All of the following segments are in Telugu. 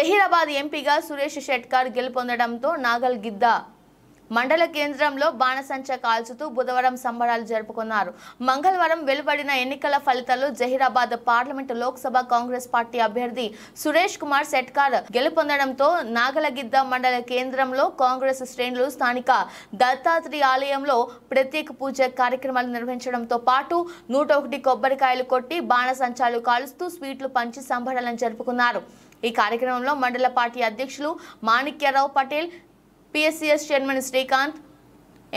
జహీరాబాద్ ఎంపీగా సురేష్ షెట్కర్ గెలుపొందడంతో నాగల్గిద్ద మండల కేంద్రంలో బాణసంచా కాల్చుతూ బుధవారం సంబరాలు జరుపుకున్నారు. మంగళవారం వెలువడిన ఎన్నికల ఫలితాలు జహీరాబాద్ పార్లమెంటు లోక్సభ కాంగ్రెస్ పార్టీ అభ్యర్థి సురేష్ కుమార్ షెట్కర్ గెలుపొందడంతో నాగల్గిద్ద మండల కేంద్రంలో కాంగ్రెస్ శ్రేణులు స్థానిక దత్తాత్రేయ ఆలయంలో ప్రత్యేక పూజ కార్యక్రమాలు నిర్వహించడంతో పాటు 101 కొబ్బరికాయలు కొట్టి బాణసంచాలు కాలుస్తూ స్వీట్లు పంచి సంబరాలను జరుపుకున్నారు. ఈ కార్యక్రమంలో మండల పార్టీ అధ్యక్షులు Manikyarao Patel, PSCS chairman Srikanth,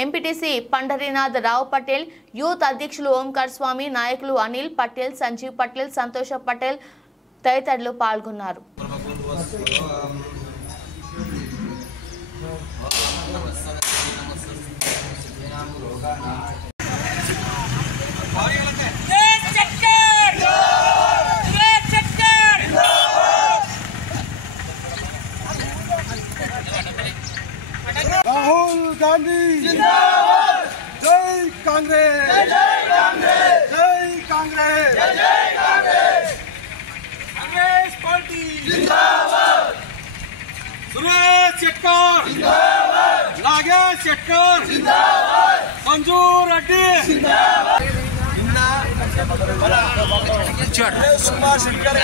MPTC Pandarinath Rao Patel, youth అధ్యక్షులు ఓంకార్ స్వామి, నాయకులు అనిల్ పటేల్, సంజీవ్ పటేల్, సంతోష్ పటేల్ తదితరులు పాల్గొన్నారు. राहुल गांधी जिंदाबाद, जय कांग्रेस, जय कांग्रेस, जय कांग्रेस, जय कांग्रेस, कांग्रेस पार्टी जिंदाबाद, सुरेश शेट्कर जिंदाबाद, नागेश शेट्कर जिंदाबाद, संजू रेड्डी जिंदाबाद. सुरेश कुमार शेट्कर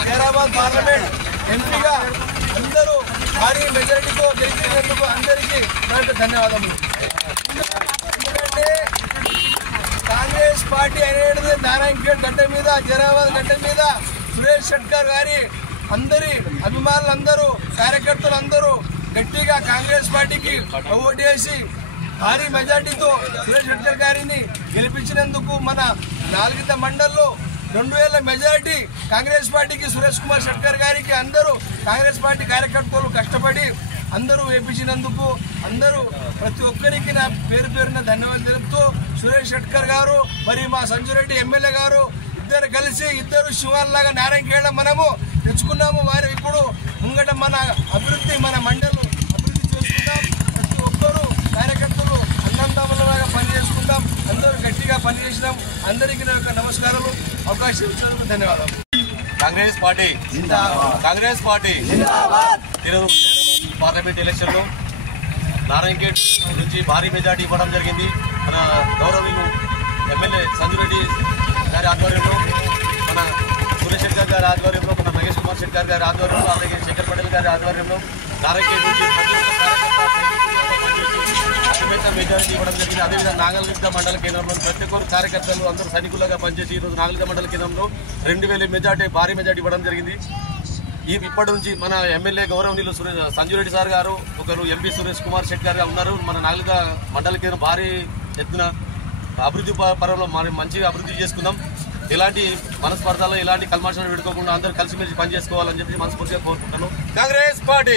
జహీరాబాద్ పార్లమెంట్ ఎంపీగా అందరూ భారీ మెజారిటీతో గెలిచినందుకు అందరికీ నాకు ధన్యవాదములు. ఎందుకంటే కాంగ్రెస్ పార్టీ అనేది నారాయణఖేడ్ గడ్డ మీద, జహీరాబాద్ గడ్డ మీద సురేష్ షెట్కర్ గారి అందరి అభిమానులందరూ, కార్యకర్తలందరూ గట్టిగా కాంగ్రెస్ పార్టీకి ఓటేసి భారీ మెజార్టీతో సురేష్ షెట్కర్ గారిని గెలిపించినందుకు మన నాగల్గిద్ద మండల్లో 2000 మెజారిటీ కాంగ్రెస్ పార్టీకి సురేష్ కుమార్ షెట్కర్ గారికి అందరూ కాంగ్రెస్ పార్టీ కార్యకర్తలు కష్టపడి అందరూ వేపించినందుకు అందరూ ప్రతి ఒక్కరికి నా పేరున ధన్యవాదాలు తెలుపుతూ, సురేష్ షెట్కర్ గారు మరి మా సంజురెడ్డి ఎమ్మెల్యే గారు ఇద్దరు కలిసి ఇద్దరు శివాల్లాగా నారాయణఖేడ్ మనము తెచ్చుకున్నాము. వారు ఇప్పుడు ముంగట మన అభివృద్ధి, మన మండలం అభివృద్ధి చేసుకుందాం. ప్రతి ఒక్కరూ కార్యకర్తలు అన్నందములలాగా పనిచేసుకుందాం. అందరూ గట్టిగా పనిచేసినాం. అందరికీ నా యొక్క నమస్కారాలు. అవకాశం ఇచ్చినందుకు ధన్యవాదాలు. కాంగ్రెస్ పార్టీ ఈరోజు పార్లమెంట్ ఎలక్షన్లో నారాయణఖేడ్ నుంచి భారీ మెజార్టీ ఇవ్వడం జరిగింది. మన గౌరవనీయులు ఎమ్మెల్యే సంజురెడ్డి గారి ఆధ్వర్యంలో, మన సురేష్ షెట్కర్ గారి ఆధ్వర్యంలో, మన మహేష్ కుమార్ షెట్కర్ గారి ఆధ్వర్యంలో, అలాగే శంకర్ పటేల్ గారి ఆధ్వర్యంలో నారాయణఖేడ్ నుంచి మెజారిటీ ఇవ్వడం జరిగింది. అదేవిధంగా నాగల్గిద్ద మండల కేంద్రంలో ప్రతి ఒక్కరు కార్యకర్తలు అందరూ సైనికులుగా పనిచేసి ఈరోజు నాగల్గిద్ద మండల కేంద్రంలో 2000 మెజార్టీ భారీ మెజార్టీ ఇవ్వడం జరిగింది. ఇప్పటి నుంచి మన ఎమ్మెల్యే గౌరవనీయులు సంజురెడ్డి సార్ గారు, ఒకరు ఎంపీ సురేష్ కుమార్ షెట్కర్ గారు ఉన్నారు. మన నాగల్గిద్ద మండల కేంద్రం భారీ ఎత్తున అభివృద్ధి పరంలో మంచిగా అభివృద్ధి చేసుకుందాం. ఇలాంటి మనస్పర్ధలు, ఇలాంటి కల్మషాలు పెట్టుకోకుండా అందరూ కలిసిమెలిసి పనిచేసుకోవాలని చెప్పి మనస్ఫూర్తిగా కోరుకుంటాను. కాంగ్రెస్ పార్టీ